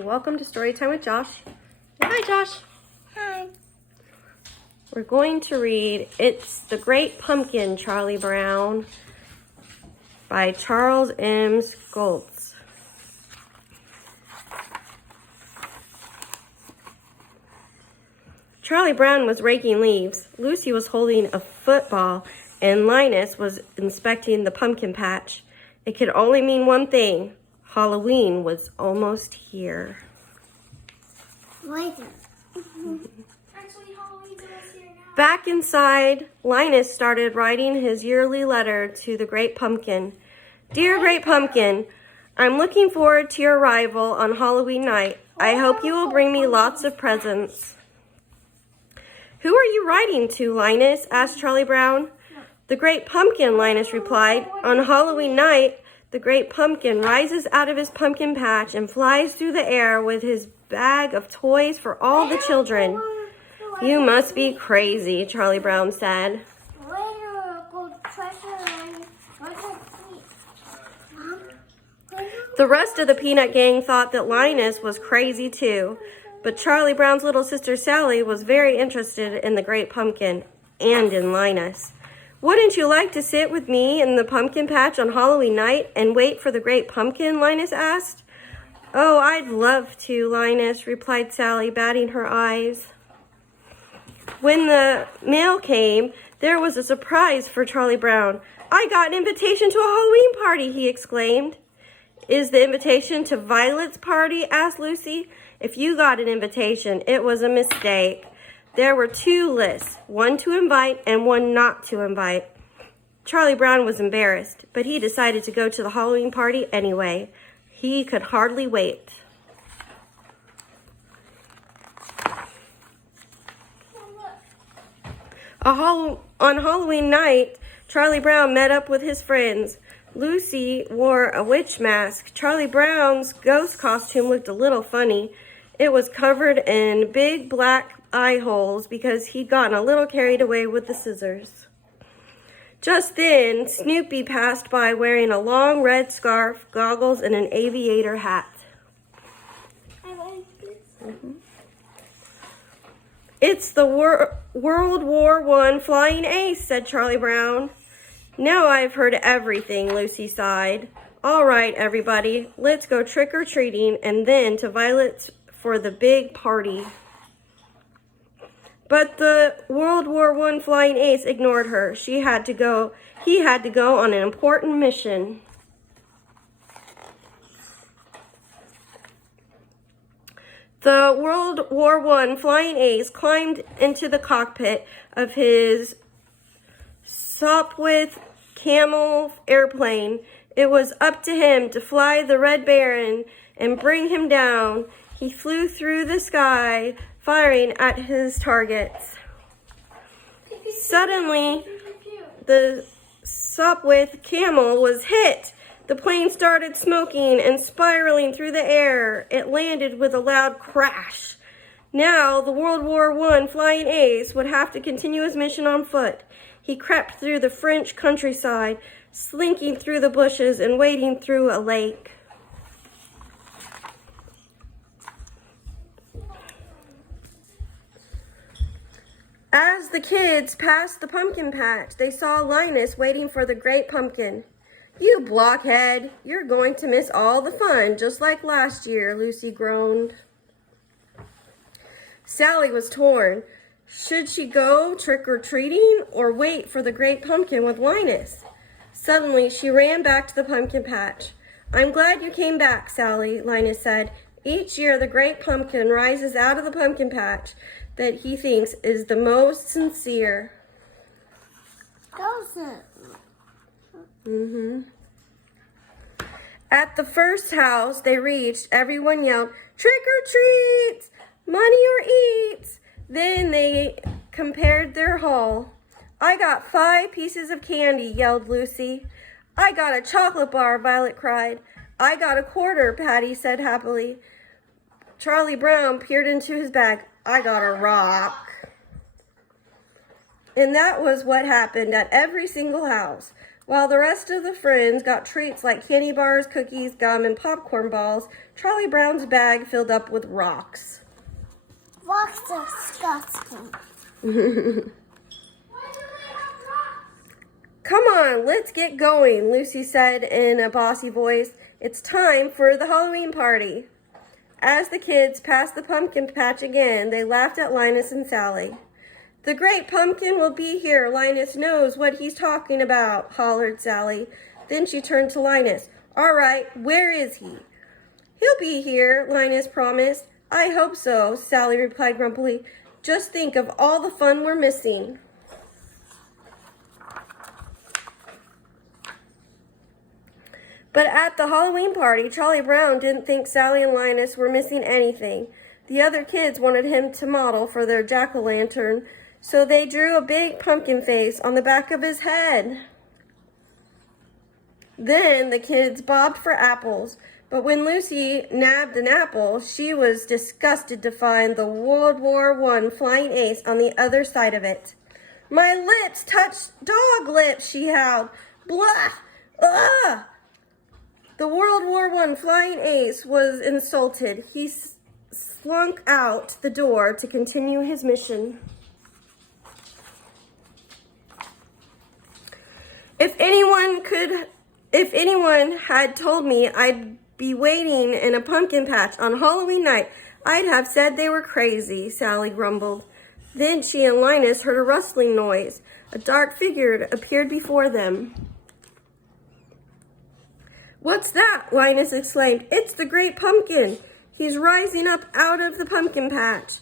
Welcome to Storytime with Josh. Hi, Josh. Hi. We're going to read It's the Great Pumpkin, Charlie Brown by Charles M. Schulz. Charlie Brown was raking leaves. Lucy was holding a football, and Linus was inspecting the pumpkin patch. It could only mean one thing. Halloween was almost here. Actually, Halloween's almost here now. Back inside, Linus started writing his yearly letter to the Great Pumpkin. Dear Great Pumpkin, I'm looking forward to your arrival on Halloween night. I hope you will bring me lots of presents. Who are you writing to, Linus? Asked Charlie Brown. The Great Pumpkin, Linus replied. On Halloween night, the Great Pumpkin rises out of his pumpkin patch and flies through the air with his bag of toys for all the children. You must be crazy, Charlie Brown said. The rest of the Peanut Gang thought that Linus was crazy too, but Charlie Brown's little sister Sally was very interested in the Great Pumpkin and in Linus. Wouldn't you like to sit with me in the pumpkin patch on Halloween night and wait for the Great Pumpkin? Linus asked. Oh, I'd love to, Linus, replied Sally, batting her eyes. When the mail came, there was a surprise for Charlie Brown. I got an invitation to a Halloween party, he exclaimed. Is the invitation to Violet's party? Asked Lucy. If you got an invitation, it was a mistake. There were two lists, one to invite and one not to invite. Charlie Brown was embarrassed, but he decided to go to the Halloween party anyway. He could hardly wait. On Halloween night, Charlie Brown met up with his friends. Lucy wore a witch mask. Charlie Brown's ghost costume looked a little funny. It was covered in big black eye holes because he'd gotten a little carried away with the scissors. Just then, Snoopy passed by wearing a long red scarf, goggles, and an aviator hat. It's the World War I flying ace, said Charlie Brown. Now I've heard everything, Lucy sighed. All right, everybody, let's go trick-or-treating and then to Violet's for the big party. But the World War I flying ace ignored her. He had to go on an important mission. The World War I flying ace climbed into the cockpit of his Sopwith Camel airplane. It was up to him to fly the Red Baron and bring him down. He flew through the sky, firing at his targets. Suddenly, the Sopwith Camel was hit. The plane started smoking and spiraling through the air. It landed with a loud crash. Now, the World War I flying ace would have to continue his mission on foot. He crept through the French countryside, slinking through the bushes and wading through a lake. As the kids passed the pumpkin patch, they saw Linus waiting for the Great Pumpkin. You blockhead, you're going to miss all the fun, just like last year, Lucy groaned. Sally was torn. Should she go trick-or-treating or wait for the Great Pumpkin with Linus? Suddenly, she ran back to the pumpkin patch. I'm glad you came back, Sally, Linus said. Each year, the Great Pumpkin rises out of the pumpkin patch that he thinks is the most sincere. At the first house they reached, everyone yelled, "Trick or treat! Money or eat!" Then they compared their haul. I got 5 pieces of candy, yelled Lucy. I got a chocolate bar, Violet cried. I got a quarter, Patty said happily. Charlie Brown peered into his bag. I got a rock. And that was what happened at every single house. While the rest of the friends got treats like candy bars, cookies, gum, and popcorn balls, Charlie Brown's bag filled up with rocks. Rocks are disgusting. Come on, let's get going, Lucy said in a bossy voice. It's time for the Halloween party. As the kids passed the pumpkin patch again, they laughed at Linus and Sally. The great pumpkin will be here. Linus knows what he's talking about, hollered Sally. Then she turned to Linus. All right, where is he? He'll be here, Linus promised. I hope so, Sally replied grumpily. Just think of all the fun we're missing. But at the Halloween party, Charlie Brown didn't think Sally and Linus were missing anything. The other kids wanted him to model for their jack-o'-lantern, so they drew a big pumpkin face on the back of his head. Then the kids bobbed for apples, but when Lucy nabbed an apple, she was disgusted to find the World War I flying ace on the other side of it. My lips touched dog lips, she howled. Blah! Ugh! The World War I flying ace was insulted. He slunk out the door to continue his mission. If anyone had told me I'd be waiting in a pumpkin patch on Halloween night, I'd have said they were crazy, Sally grumbled. Then she and Linus heard a rustling noise. A dark figure appeared before them. What's that? Linus exclaimed. It's the great pumpkin. He's rising up out of the pumpkin patch.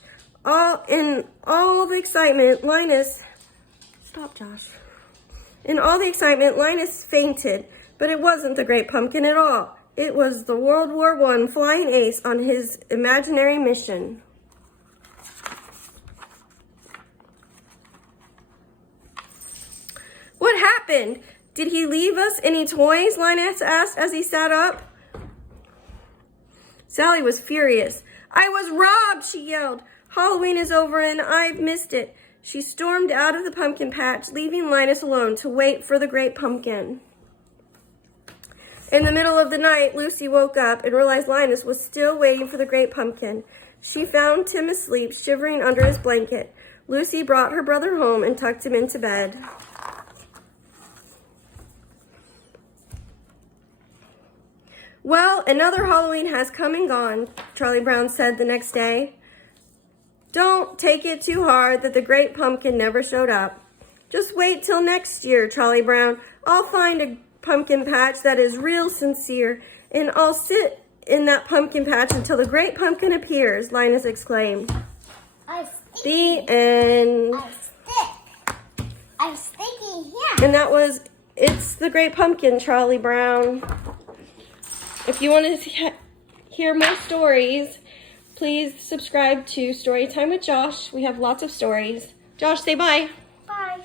In all the excitement, Linus fainted, but it wasn't the great pumpkin at all. It was the World War I flying ace on his imaginary mission. What happened? Did he leave us any toys? Linus asked as he sat up. Sally was furious. I was robbed, she yelled. Halloween is over and I've missed it. She stormed out of the pumpkin patch, leaving Linus alone to wait for the great pumpkin. In the middle of the night, Lucy woke up and realized Linus was still waiting for the great pumpkin. She found Tim asleep, shivering under his blanket. Lucy brought her brother home and tucked him into bed. Well, another Halloween has come and gone, Charlie Brown said the next day. Don't take it too hard that the great pumpkin never showed up. Just wait till next year, Charlie Brown. I'll find a pumpkin patch that is real sincere, and I'll sit in that pumpkin patch until the great pumpkin appears, Linus exclaimed. The end. I'm sticking here. And that was It's the Great Pumpkin, Charlie Brown. If you want to hear more stories, please subscribe to Storytime with Josh. We have lots of stories. Josh, say bye. Bye.